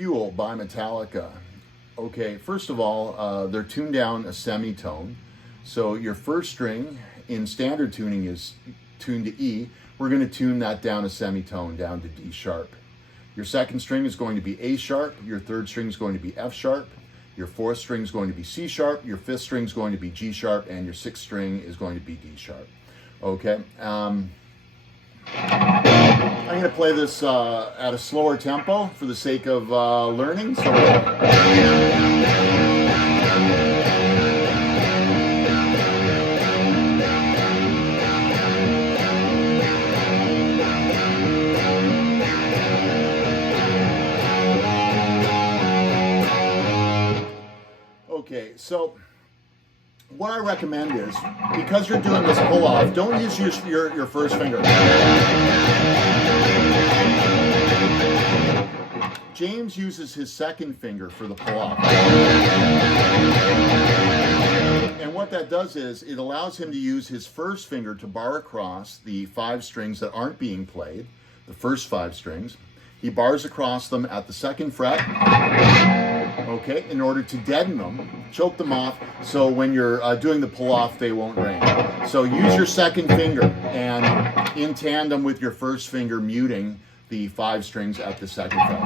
Fuel by Metallica. Okay, first of all, they're tuned down a semitone. So your first string in standard tuning is tuned to E. We're going to tune that down a semitone, down to D sharp. Your second string is going to be A sharp. Your third string is going to be F sharp. Your fourth string is going to be C sharp. Your fifth string is going to be G sharp. And your sixth string is going to be D sharp. Okay. I'm going to play this at a slower tempo for the sake of learning. So okay, so what I recommend is, because you're doing this pull off, don't use your first finger. James uses his second finger for the pull off. And what that does is it allows him to use his first finger to bar across the 5 strings that aren't being played, the first 5 strings. He bars across them at the 2nd fret, okay, in order to deaden them, choke them off, so when you're doing the pull-off, they won't ring. So use your second finger, and in tandem with your first finger, muting the 5 strings at the 2nd fret.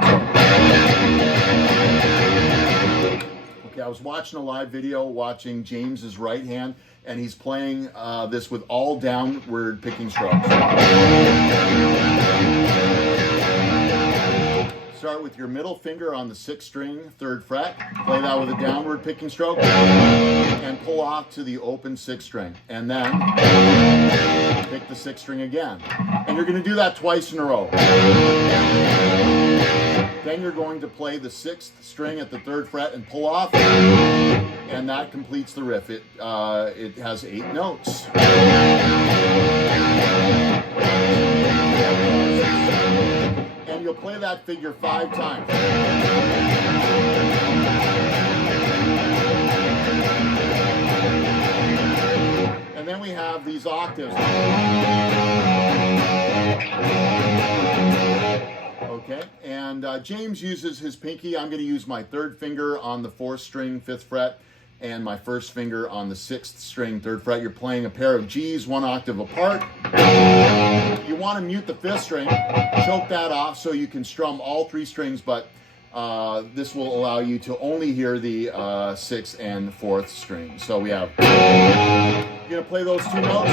Okay, I was watching a live video, watching James's right hand, and he's playing this with all downward picking strokes. Start with your middle finger on the 6th string, 3rd fret. Play that with a downward picking stroke and pull off to the open 6th string. And then pick the 6th string again. And you're going to do that twice in a row. Then you're going to play the 6th string at the 3rd fret and pull off. And that completes the riff. It has 8 notes. And you'll play that figure 5 times. And then we have these octaves. Okay, and James uses his pinky. I'm going to use my 3rd finger on the 4th string, 5th fret, and my 1st finger on the 6th string, 3rd fret. You're playing a pair of G's 1 octave apart. You want to mute the 5th string, choke that off so you can strum all 3 strings, but this will allow you to only hear the 6th and 4th string. So we have, you're going to play those 2 notes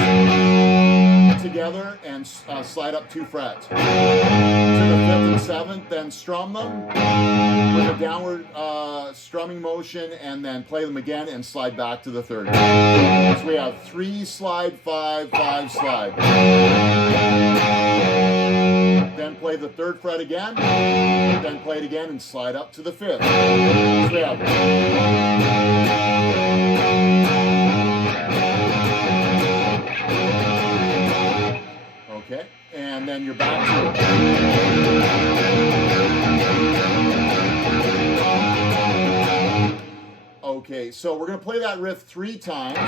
together and slide up 2 frets. To the 5th and 7th, then strum them with a downward strumming motion, and then play them again and slide back to the 3rd. So we have 3 slide, 5, 5 slide. Then play the 3rd fret again, then play it again and slide up to the 5th. So we have okay, and then you're back to it. Okay, so we're going to play that riff 3 times.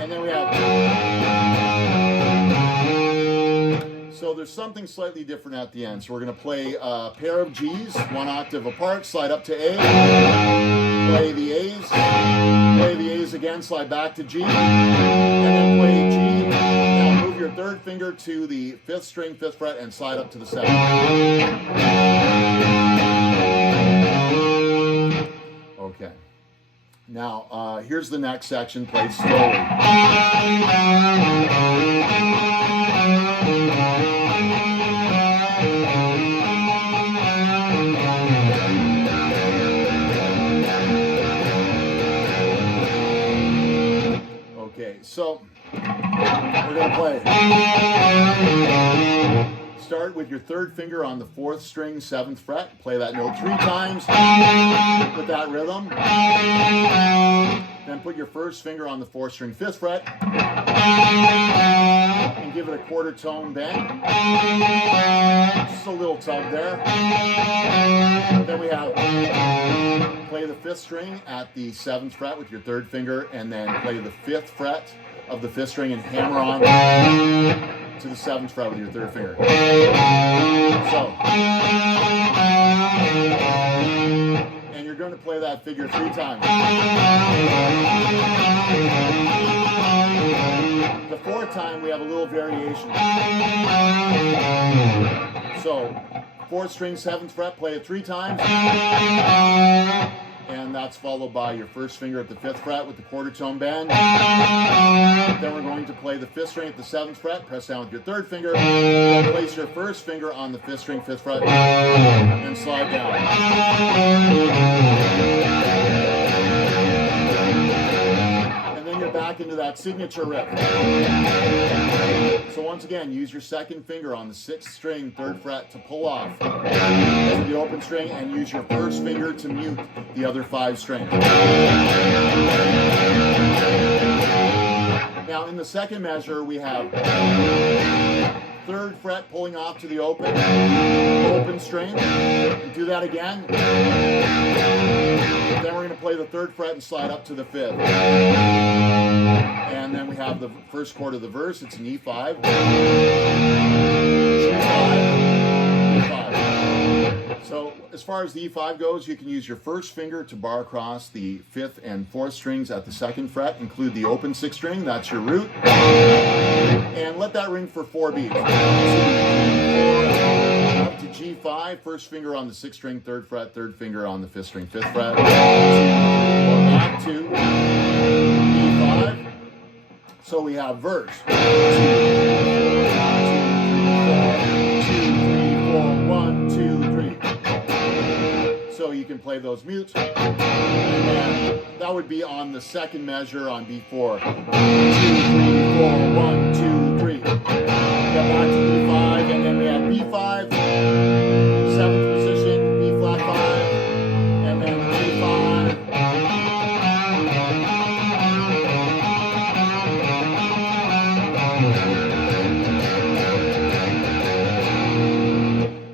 And then we have... So there's something slightly different at the end. So we're going to play a pair of G's, 1 octave apart, slide up to A, play the A's again, slide back to G, and then play G. Now move your 3rd finger to the 5th string, 5th fret, and slide up to the 7th. Okay. Now, here's the next section, played slowly. Okay, so we're going to play. Start with your 3rd finger on the 4th string, 7th fret. Play that note 3 times with that rhythm. Then put your 1st finger on the 4th string, 5th fret, and give it a quarter tone bend. Just a little tug there. Then we have play the 5th string at the 7th fret with your 3rd finger, and then play the 5th fret of the 5th string and hammer on to the 7th fret with your 3rd finger. So, and you're going to play that figure 3 times. The 4th time we have a little variation. So, 4th string, 7th fret, play it 3 times. And that's followed by your 1st finger at the 5th fret with the quarter tone bend. Then we're going to play the 5th string at the 7th fret, press down with your 3rd finger, then place your 1st finger on the 5th string, 5th fret, and slide down. And then you're back into that signature riff. So once again, use your 2nd finger on the 6th string, 3rd fret to pull off to the open string, and use your 1st finger to mute the other 5 strings. Now in the 2nd measure, we have 3rd fret pulling off to the open string. And do that again. Then we're going to play the 3rd fret and slide up to the 5th. And then we have the 1st chord of the verse. It's an E5. G5, E5. So as far as the E5 goes, you can use your 1st finger to bar across the 5th and 4th strings at the 2nd fret. Include the open 6th string. That's your root. And let that ring for 4 beats. Up to G5, 1st finger on the 6th string, 3rd fret, 3rd finger on the 5th string, 5th fret. Back to E5. So we have verse. 2, 3, 4, 1, 2, 3. So you can play those mutes. And that would be on the 2nd measure on B4. 2, 3, 4, 1, 2, 3. Get back to B5, and then we have B5, 7th position, B flat 5, and then B5.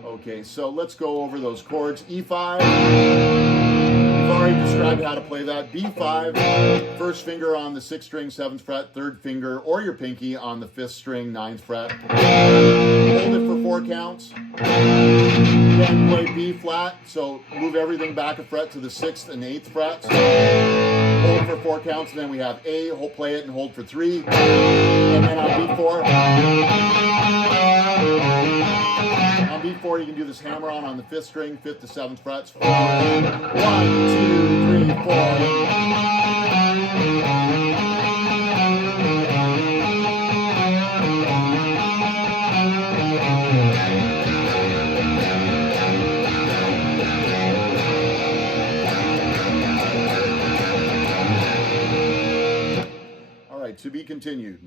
Okay, so let's go over those chords. E5, we've already described how to play that. B5, 1st finger on the 6th string, 7th fret, 3rd finger or your pinky on the 5th string, 9th fret. Hold it for 4 counts. Then play B flat, so move everything back a fret to the 6th and 8th frets. Hold for 4 counts, and then we have A, play it and hold for 3. And then on B4, you can do this hammer on the 5th string, 5th to 7th frets. 1, 2, 3, 4. All right, to be continued.